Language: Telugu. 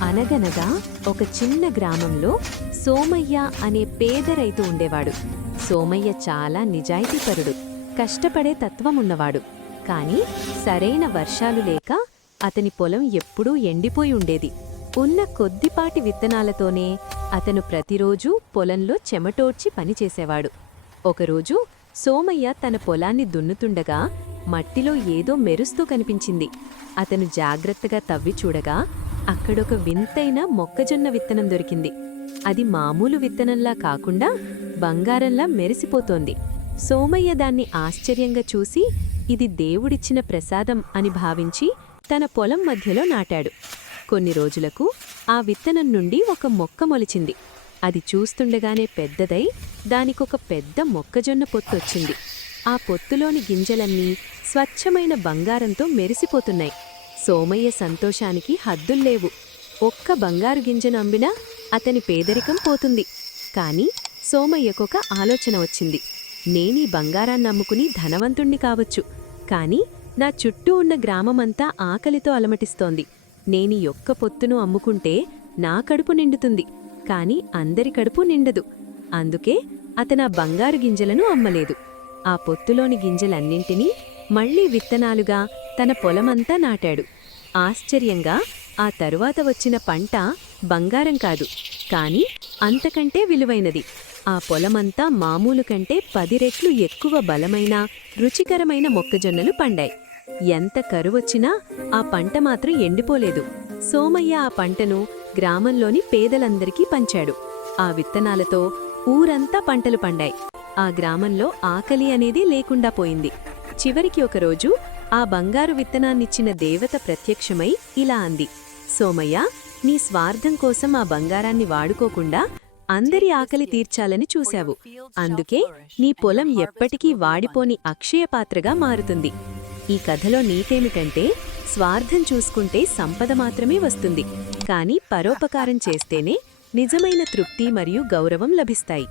అనగనగా ఒక చిన్న గ్రామంలో సోమయ్య అనే పేద రైతు ఉండేవాడు. సోమయ్య చాలా నిజాయితీపరుడు, కష్టపడే తత్వమున్నవాడు. కాని సరైన వర్షాలు లేక అతని పొలం ఎప్పుడూ ఎండిపోయి ఉండేది. ఉన్న కొద్దిపాటి విత్తనాలతోనే అతను ప్రతిరోజూ పొలంలో చెమటోడ్చి పనిచేసేవాడు. ఒకరోజు సోమయ్య తన పొలాన్ని దున్నుతుండగా మట్టిలో ఏదో మెరుస్తూ కనిపించింది. అతను జాగ్రత్తగా తవ్వి చూడగా అక్కడొక వింతైన మొక్కజొన్న విత్తనం దొరికింది. అది మామూలు విత్తనంలా కాకుండా బంగారంలా మెరిసిపోతోంది. సోమయ్య దాన్ని ఆశ్చర్యంగా చూసి ఇది దేవుడిచ్చిన ప్రసాదం అని భావించి తన పొలం మధ్యలో నాటాడు. కొన్ని రోజులకు ఆ విత్తనం నుండి ఒక మొక్క మొలిచింది. అది చూస్తుండగానే పెద్దదై దానికొక పెద్ద మొక్కజొన్న పొత్తొచ్చింది. ఆ పొత్తులోని గింజలన్నీ స్వచ్ఛమైన బంగారంతో మెరిసిపోతున్నాయి. సోమయ్య సంతోషానికి హద్దుల్లేవు. ఒక్క బంగారు గింజను అమ్మినా అతని పేదరికం పోతుంది. కాని సోమయ్యకొక ఆలోచన వచ్చింది. నేనీ బంగారాన్ని అమ్ముకుని ధనవంతుణ్ణి కావచ్చు, కాని నా చుట్టూ ఉన్న గ్రామమంతా ఆకలితో అలమటిస్తోంది. నేనీ ఒక్క పొత్తును అమ్ముకుంటే నా కడుపు నిండుతుంది, కాని అందరి కడుపు నిండదు. అందుకే అతనా బంగారు గింజలను అమ్మలేదు. ఆ పొత్తులోని గింజలన్నింటినీ మళ్లీ విత్తనాలుగా తన పొలమంతా నాటాడు. ఆశ్చర్యంగా ఆ తరువాత వచ్చిన పంట బంగారం కాదు, కాని అంతకంటే విలువైనది. ఆ పొలమంతా మామూలు కంటే 10 రెట్లు ఎక్కువ బలమైన, రుచికరమైన మొక్కజొన్నలు పండాయి. ఎంత కరువొచ్చినా ఆ పంట మాత్రం ఎండిపోలేదు. సోమయ్య ఆ పంటను గ్రామంలోని పేదలందరికీ పంచాడు. ఆ విత్తనాలతో ఊరంతా పంటలు పండాయి. ఆ గ్రామంలో ఆకలి అనేది లేకుండా పోయింది. చివరికి ఒకరోజు ఆ బంగారు విత్తనాన్నిచ్చిన దేవత ప్రత్యక్షమై ఇలా అంది: సోమయ్య, నీ స్వార్థం కోసం ఆ బంగారాన్ని వాడుకోకుండా అందరి ఆకలి తీర్చాలని చూశావు. అందుకే నీ పొలం ఎప్పటికీ వాడిపోని అక్షయపాత్రగా మారుతుంది. ఈ కథలో నీతేమిటంటే, స్వార్థం చూసుకుంటే సంపద మాత్రమే వస్తుంది, కాని పరోపకారం చేస్తేనే నిజమైన తృప్తి మరియు గౌరవం లభిస్తాయి.